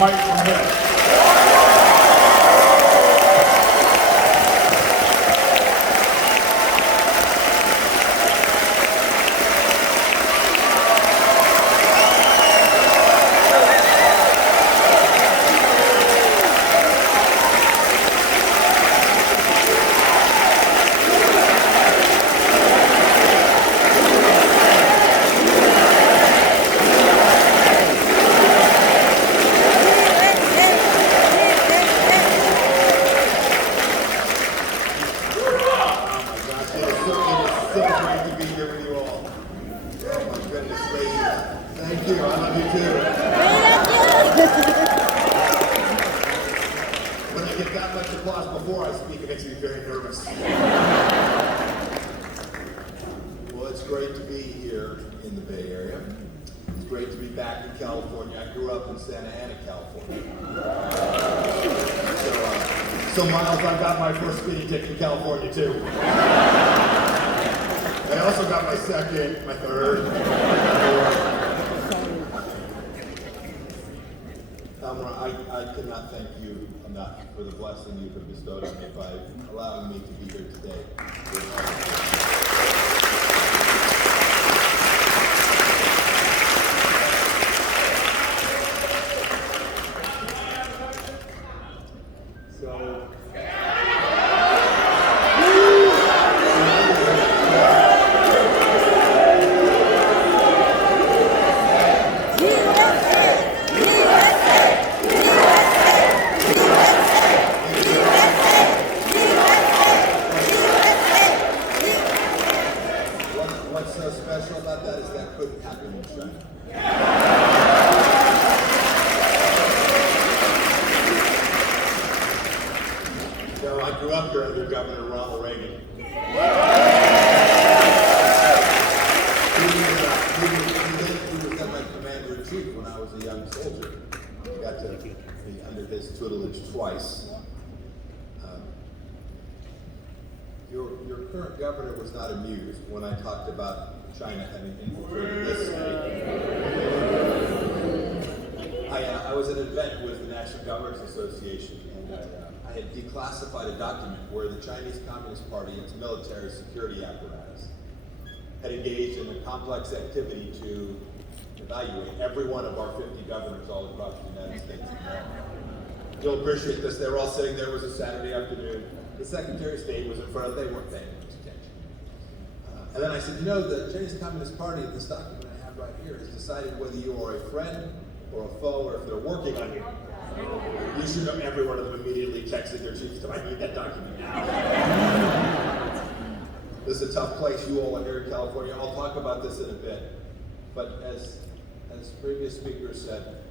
Mike Pompeo. So great to be here with you all. Oh my goodness gracious. Thank you. I love you too. When I get that much applause before I speak, it makes me very nervous. Well, it's great to be here in the Bay Area. It's great to be back in California. I grew up in Santa Ana, California. So Miles, I got my first speeding ticket in California too. I also got my second, my third, my fourth. I cannot thank you enough for the blessing you have bestowed on me by allowing me to be here today. What's so special about that is that couldn't happen in China. So I grew up here under Governor Ronald Reagan. He was then my commander-in-chief when I was a young soldier. I got to be under his tutelage twice. Your current governor was not amused when I talked about China having infiltrated this state. I was at an event with the National Governors Association, and I had declassified a document where the Chinese Communist Party, its military security apparatus, had engaged in a complex activity to evaluate every one of our 50 governors all across the United States. You'll appreciate this. They were all sitting there. It was a Saturday afternoon. The Secretary of State was in front of them. They weren't paying much attention. And then I said, you know, the Chinese Communist Party, this document I have right here, has decided whether you are a friend or a foe or if they're working on you. You should know every one of them immediately texted their chiefs, I need that document now. This is a tough place. You all are here in California. I'll talk about this in a bit. But as previous speakers said,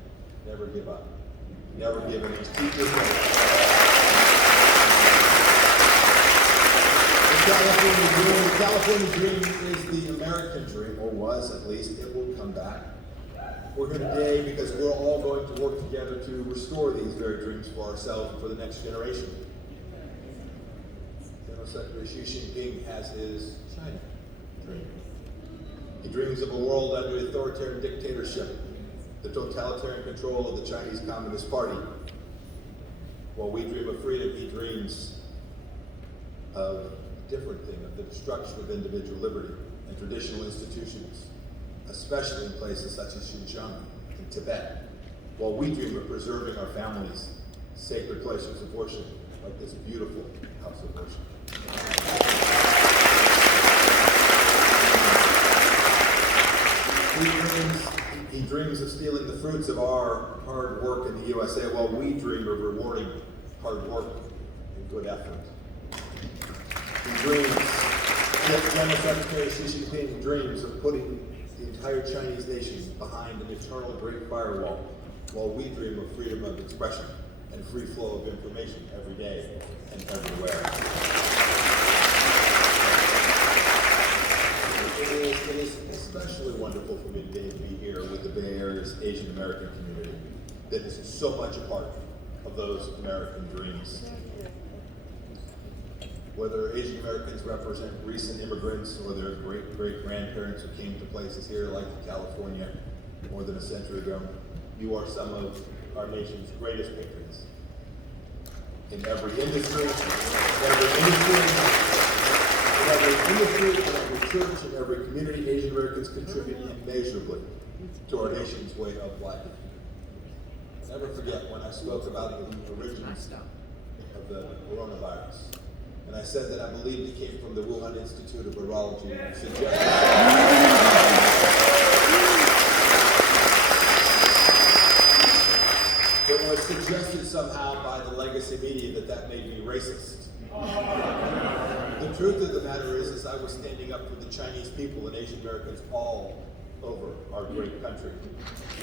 never give up. Never give an inch. Keep your faith. The California dream is the American dream, or was at least. It will come back. We're here today because we're all going to work together to restore these very dreams for ourselves and for the next generation. General Secretary Xi Jinping has his China dream. He dreams of a world under authoritarian dictatorship, the totalitarian control of the Chinese Communist Party. While we dream of freedom, he dreams of a different thing, of the destruction of individual liberty and traditional institutions, especially in places such as Xinjiang and Tibet. While we dream of preserving our families' sacred places of worship, like this beautiful house of worship. He dreams of stealing the fruits of our hard work in the USA, while we dream of rewarding hard work and good effort. He dreams, General Secretary Xi Jinping dreams of putting the entire Chinese nation behind an eternal great firewall, while we dream of freedom of expression and free flow of information every day and everywhere. It is especially wonderful for me today to be here with the Bay Area's Asian American community that is so much a part of those American dreams. Whether Asian Americans represent recent immigrants or their great-great-grandparents who came to places here like California more than a century ago, you are some of our nation's greatest patrons. In every industry, in every church, in every community, Asian Americans contribute immeasurably to our nation's way of life. I'll never forget when I spoke about the origins of the coronavirus. And I said that I believed it came from the Wuhan Institute of Virology, and it was suggested somehow by the legacy media that made me racist. The truth of the matter is I was standing up for the Chinese people and Asian Americans all over our great country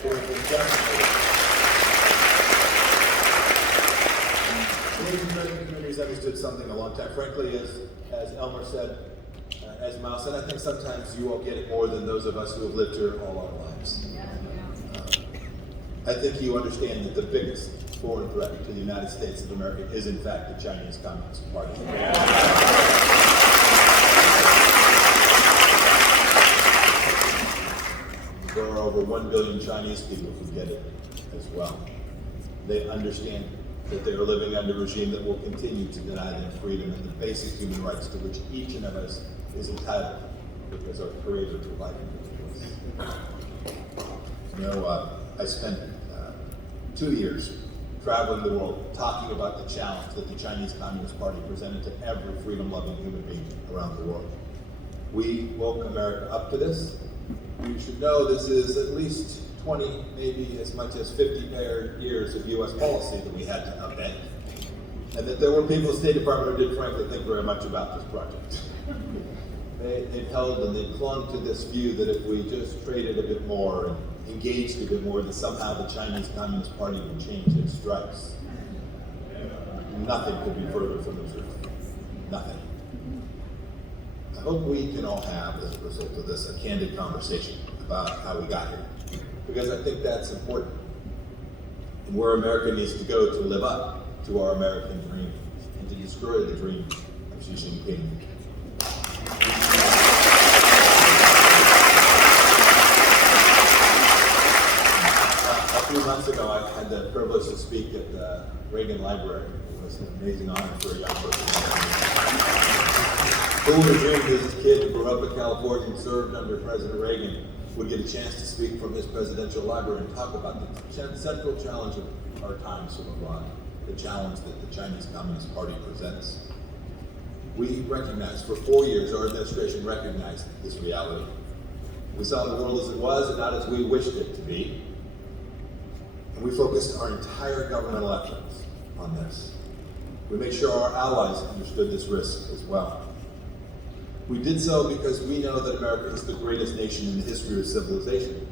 who have been decimated. The Asian American communities understood something a long time. Frankly, as Elmer said, as Mao said, I think sometimes you all get it more than those of us who have lived here all our lives. I think you understand that the biggest foreign threat to the United States of America is, in fact, the Chinese Communist Party. There are over 1 billion Chinese people who get it as well. They understand that they are living under a regime that will continue to deny them freedom and the basic human rights to which each and of us is entitled because our Creator provided them to us. You know, I spent 2 years traveling the world talking about the challenge that the Chinese Communist Party presented to every freedom-loving human being around the world. We woke America up to this. You should know this is at least 20, maybe as much as 50 years of U.S. policy that we had to upend. And that there were people in the State Department who didn't frankly think very much about this project. They held and they clung to this view that if we just traded a bit more and engaged a bit more, that somehow the Chinese Communist Party would change its stripes. Nothing could be further from the truth. Nothing. I hope we can all have, as a result of this, a candid conversation about how we got here. Because I think that's important. And where America needs to go to live up to our American dream and to destroy the dream of Xi Jinping. A few months ago, I had the privilege to speak at the Reagan Library. It was an amazing honor for a young person. Who would have dreamed as a kid who grew up in California and served under President Reagan would get a chance to speak from his presidential library and talk about the central challenge of our time so abroad, the challenge that the Chinese Communist Party presents. We recognized, for 4 years, our administration recognized this reality. We saw the world as it was and not as we wished it to be. And we focused our entire governmental efforts on this. We made sure our allies understood this risk as well. We did so because we know that America is the greatest nation in the history of civilization.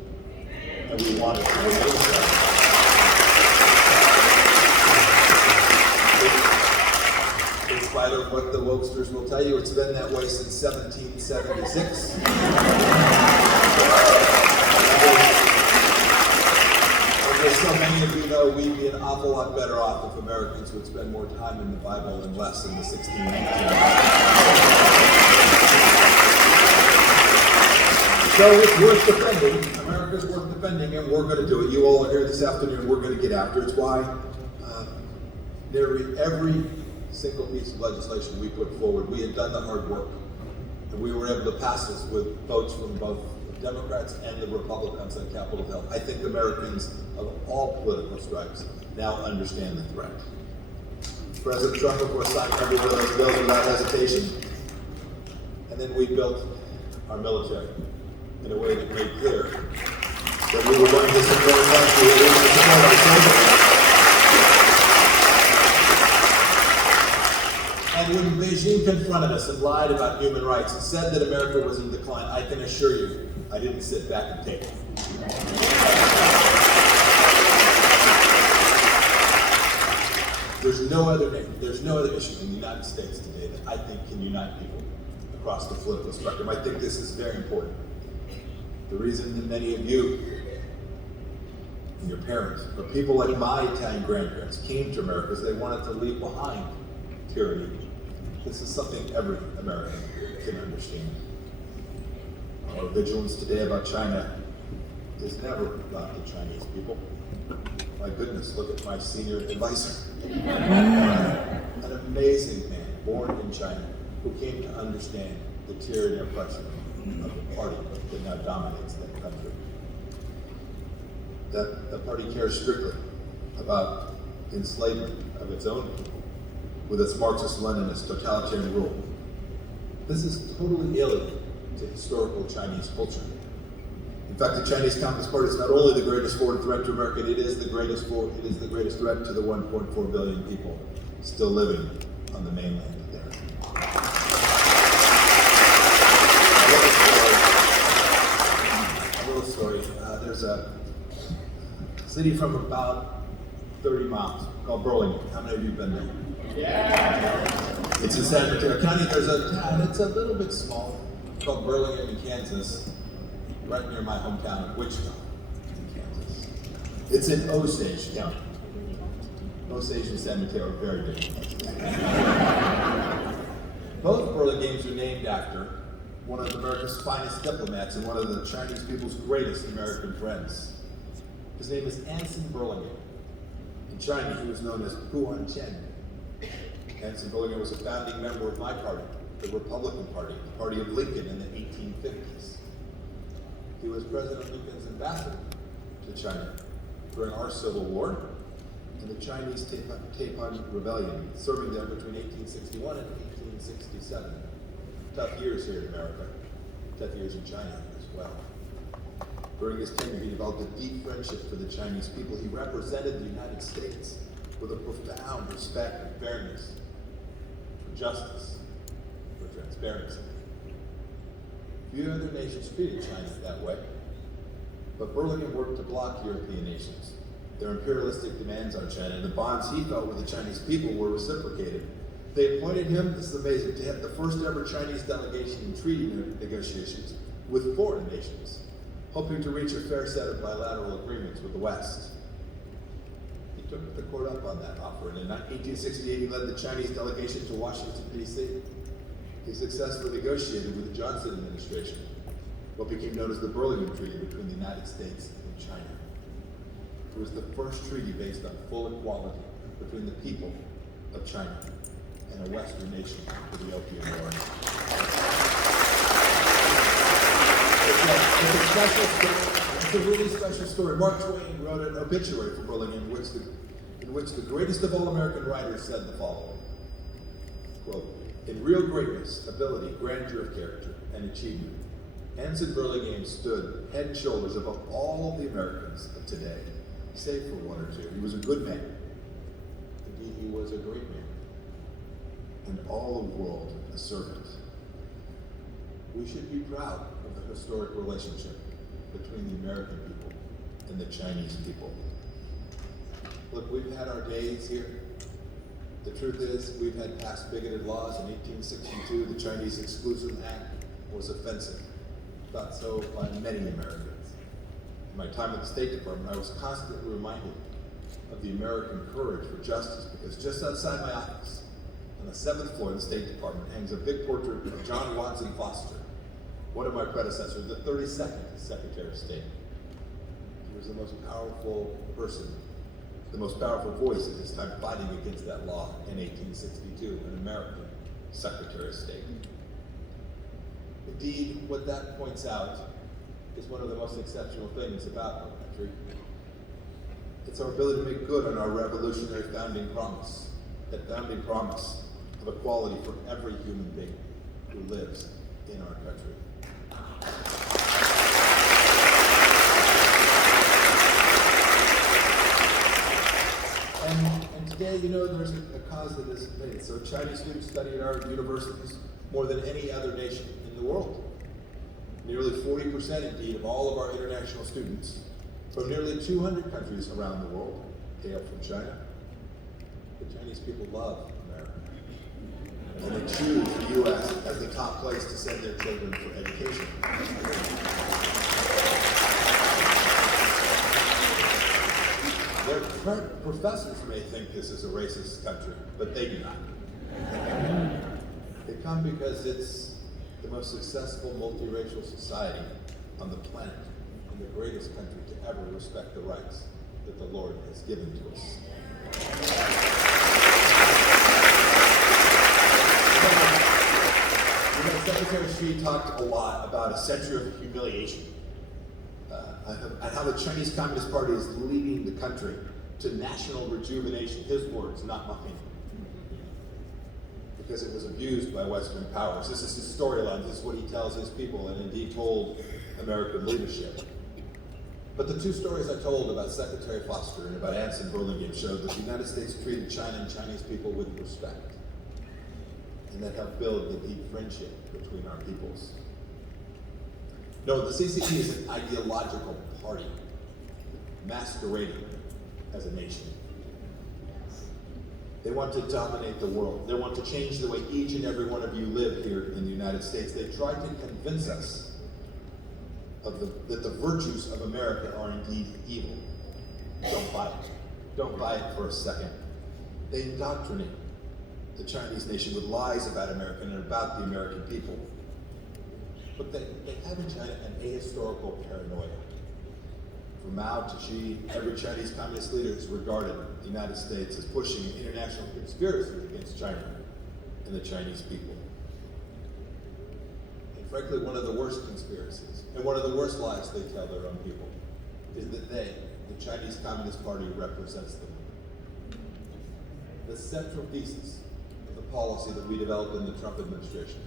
And we want it to remain so. In spite of what the wokesters will tell you, it's been that way since 1776. As so many of you know, we'd be an awful lot better off if Americans would spend more time in the Bible and less in the 1619. So it's worth defending. America's worth defending, and we're going to do it. You all are here this afternoon. We're going to get after it. It's why nearly every single piece of legislation we put forward, we had done the hard work. And we were able to pass this with votes from both the Democrats and the Republicans on Capitol Hill. I think Americans of all political stripes now understand the threat. President Trump, of course, signed every one of those bills without hesitation. And then we built our military in a way that made clear that we were going to support our country, we were going to support our soldiers. And when Beijing confronted us and lied about human rights and said that America was in decline, I can assure you, I didn't sit back and take it. There's no other issue in the United States today that I think can unite people across the political spectrum. I think this is very important. The reason that many of you and your parents, or people like my Italian grandparents, came to America is they wanted to leave behind tyranny. This is something every American can understand. Our vigilance today about China is never about the Chinese people. My goodness, look at my senior advisor. An amazing man, born in China, who came to understand the tyranny and oppression of the party that now dominates that country. The party cares strictly about enslavement of its own people with its Marxist-Leninist totalitarian rule. This is totally alien to historical Chinese culture. In fact, the Chinese Communist Party is not only the greatest foreign threat to America, it is the greatest threat to the 1.4 billion people still living on the mainland there. A little story. There's a city from about 30 miles called Burlingame. How many of you have been there? Yeah. It's in San Mateo County. There's a town, it's a little bit small, called Burlingame in Kansas, right near my hometown of Wichita, in Kansas. It's in Osage County. Osage and San Mateo are very different places. Both Burlingames are named after one of America's finest diplomats and one of the Chinese people's greatest American friends. His name is Anson Burlingame. In China, he was known as Puan Chen. Anson Burlingame was a founding member of my party, the Republican Party, the party of Lincoln in the 1850s. He was President Lincoln's ambassador to China during our Civil War and the Chinese Taiping Rebellion, serving there between 1861 and 1867. Tough years here in America, tough years in China as well. During his tenure, he developed a deep friendship for the Chinese people. He represented the United States with a profound respect and fairness, for justice, for transparency. Few other nations treated China that way, but Burlingame worked to block European nations. Their imperialistic demands on China and the bonds he felt with the Chinese people were reciprocated. They appointed him, this is amazing, to head the first ever Chinese delegation in treaty negotiations with foreign nations, hoping to reach a fair set of bilateral agreements with the West. He took the court up on that offer, and in 1868 he led the Chinese delegation to Washington, D.C. He successfully negotiated with the Johnson administration what became known as the Burlingame Treaty between the United States and China. It was the first treaty based on full equality between the people of China and a Western nation for the Opium War. It's a really special story. Mark Twain wrote an obituary for Burlingame in which the greatest of all American writers said the following, quote, "In real greatness, ability, grandeur of character, and achievement, Anson Burlingame stood head and shoulders above all the Americans of today, save for one or two. He was a good man. Indeed, he was a great man, and all the world a servant." We should be proud of the historic relationship between the American people and the Chinese people. Look, we've had our days here. The truth is, we've had passed bigoted laws. In 1862, the Chinese Exclusive Act was offensive, thought so by many Americans. In my time at the State Department, I was constantly reminded of the American courage for justice, because just outside my office, on the 7th floor of the State Department, hangs a big portrait of John Watson Foster, one of my predecessors, the 32nd Secretary of State. He was the most powerful person, the most powerful voice at his time, fighting against that law in 1862, an American Secretary of State. Indeed, what that points out is one of the most exceptional things about our country. It's our ability to make good on our revolutionary founding promise, that founding promise of equality for every human being who lives in our country. And today, there's a cause that is made. So Chinese students study at our universities more than any other nation in the world. Nearly 40% indeed of all of our international students from nearly 200 countries around the world hail from China. The Chinese people love America, and they choose the U.S. as the top place to send their children for education. Their professors may think this is a racist country, but they do not. They come because it's the most successful multiracial society on the planet, and the greatest country to ever respect the rights that the Lord has given to us. Secretary Xi talked a lot about a century of humiliation and how the Chinese Communist Party is leading the country to national rejuvenation. His words, not mine. Because it was abused by Western powers. This is his storyline. This is what he tells his people and indeed told American leadership. But the two stories I told about Secretary Foster and about Anson Burlingame showed that the United States treated China and Chinese people with respect, and that helped build the deep friendship between our peoples. No, the CCP is an ideological party masquerading as a nation. They want to dominate the world. They want to change the way each and every one of you live here in the United States. They tried to convince us that the virtues of America are indeed evil. Don't buy it. Don't buy it for a second. They indoctrinate the Chinese nation with lies about America and about the American people. But they have in China an ahistorical paranoia. From Mao to Xi, every Chinese communist leader has regarded the United States as pushing an international conspiracy against China and the Chinese people. And frankly, one of the worst conspiracies, and one of the worst lies they tell their own people, is that they, the Chinese Communist Party, represents them. The central thesis of the policy that we developed in the Trump administration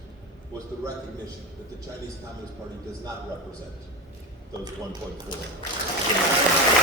was the recognition that the Chinese Communist Party does not represent those 1.4